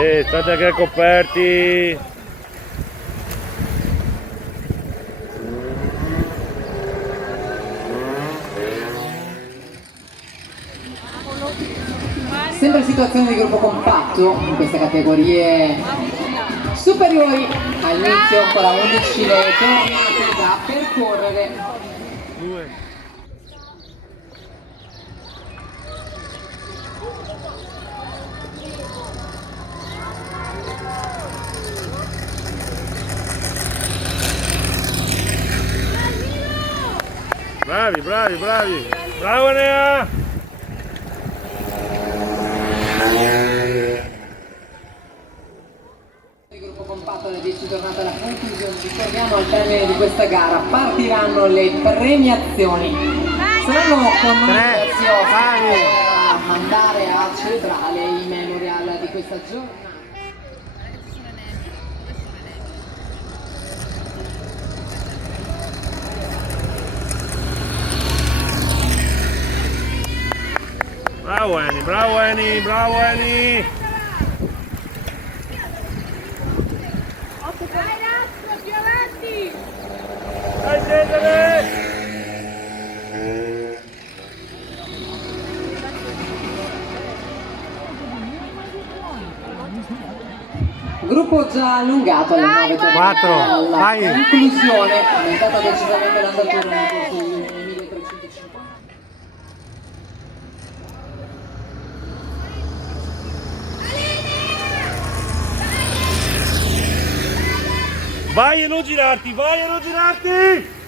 State anche coperti. Sempre situazione di gruppo compatto in queste categorie superiori. All'inizio ancora 11 le tornate da percorrere. Bravi, bravi, bravi. Bravo Nea! Il gruppo compatto alle 10 tornate alla conclusione. Ricordiamo al termine di questa gara partiranno le premiazioni. Saranno con noi diversi ospiti per mandare a celebrare il memorial di questa giornata. Bravo Eni, bravo Eni, bravo Eni! Vai Rastro, più avanti! Dai Cesare! Gruppo già allungato alle 9 tornate alla conclusione, è aumentata decisamente l'andatura nel corso di 1350. Vai e non girarti, vai e non girarti!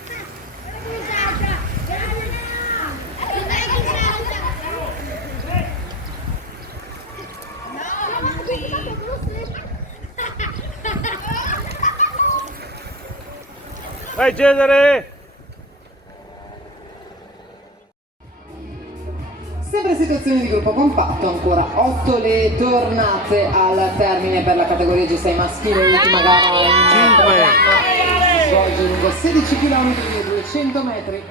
Vai Cesare! Sempre situazione di gruppo compatto, ancora 8 le tornate al termine per la categoria G6 maschile, l'ultima gara in programma, svolge lungo 16 km e 200 metri.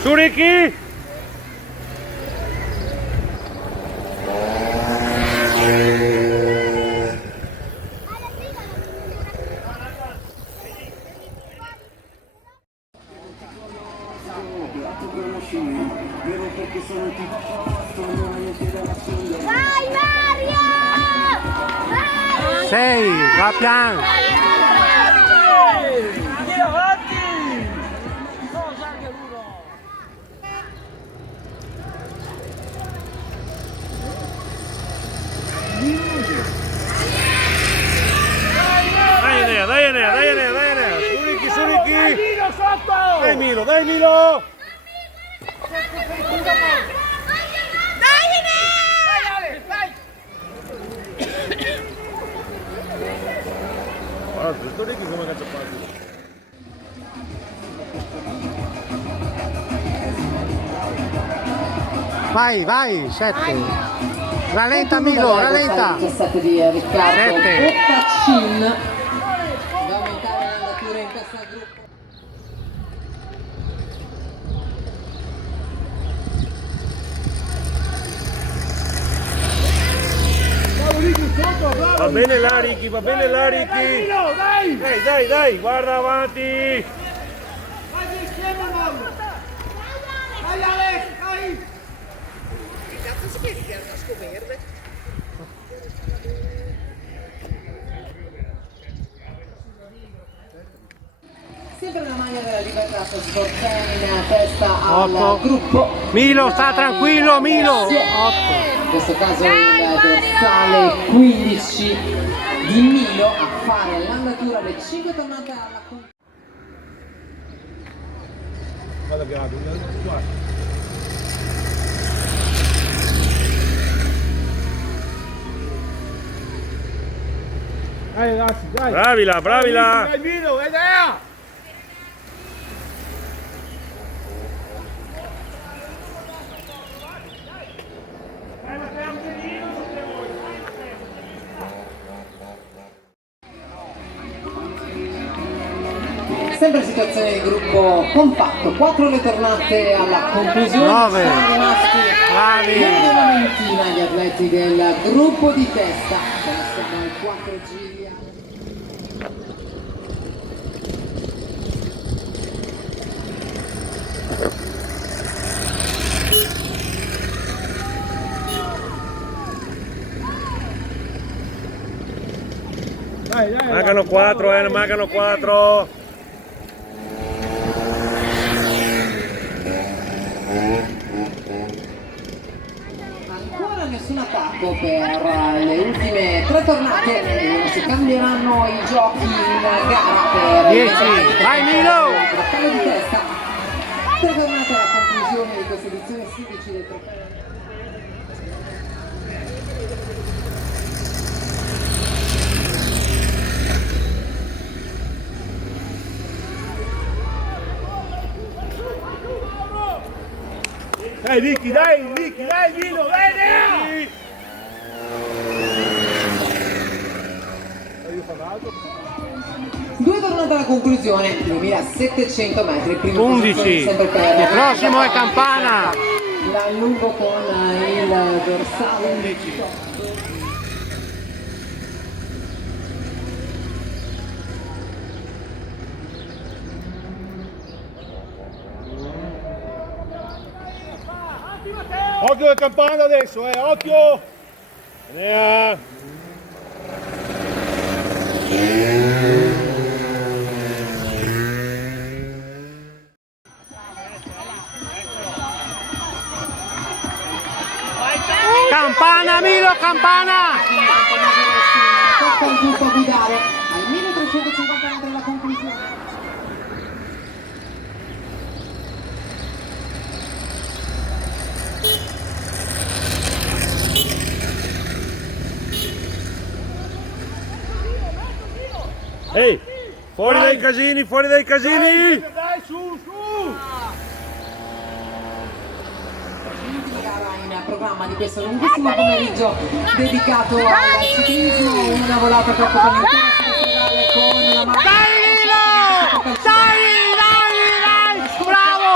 Su Ricky! Vai Mario! Vai! 6, va piano! Dai Enea, dai Enea, dai Enea! Su Ricky, su Ricky! Dai Milo, dai Milo! Guarda, questo Ricky come caccia facile. Vai, vai, 7. Rallenta Milo, rallenta. 17 di Riccardo Sette. Bottacin. Da aumentare l'andatura in questo gruppo. Va bene là Ricky, va bene là Ricky! Dai, dai, dai, guarda avanti! Sempre la maglia della Libertà Sportiva a testa al 8. gruppo. Milo, sta tranquillo, Milo! 8. In questo caso il dorsale 15 di Milo a fare l'andatura alle 5 tornate alla conclusione. Vada piano, guarda. Dai ragazzi, dai! Bravi là, bravi là! Dai Milo, idea! sempre situazione di gruppo compatto, 4 le tornate alla conclusione, 9. sono rimasti Bravi. una ventina gli atleti del gruppo di testa, siamo ai 4 giri. Dai, dai. Mancano 4, ne mancano 4. Ancora nessun attacco per le ultime 3 tornate, vediamo se cambieranno i giochi in gara per 10, vai Milo! il trofeo di testa. 3 tornate alla conclusione di questa edizione 16 del trofeo. Dai Vicky, dai Milo, dai! Due tornate alla conclusione, 2700 metri, prima 11. posizione sempre per Il prossimo è Campana. l'allungo con il dorsale. Occhio al Campana adesso, occhio! Enea. Campana Milo, Campana! Tocca il gruppo a guidare al 1350 metri alla conclusione. Ehi, fuori dai casini, fuori dai casini! Dai, su! Gara in programma di questo lunghissimo pomeriggio dedicato al ciclismo, una volata proprio con l'intera stradale con la macchina. Dai Milo! Dai! Bravo!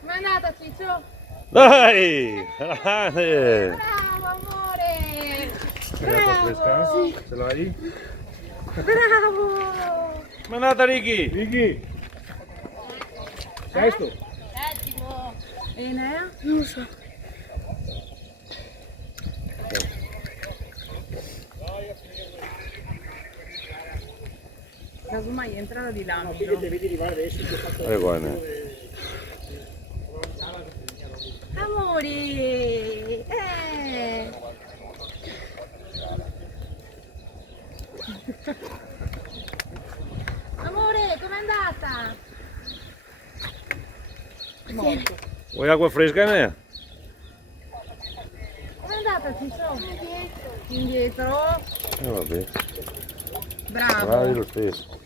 Com'è andata Ciccio? Dai! Grande! Bravo amore! Fresca? Sì. Ce l'hai? Bravo! Com'è andata Ricky? Vicky. Sesto. Settimo! E Enea? Non so. Casomai entrare di là. Guarda. Amore! Amore, com'è andata? Molto. Vuoi acqua fresca Enea? Com'è andata Ciccio? Indietro. Vabbè, Bravo. bravi lo stesso.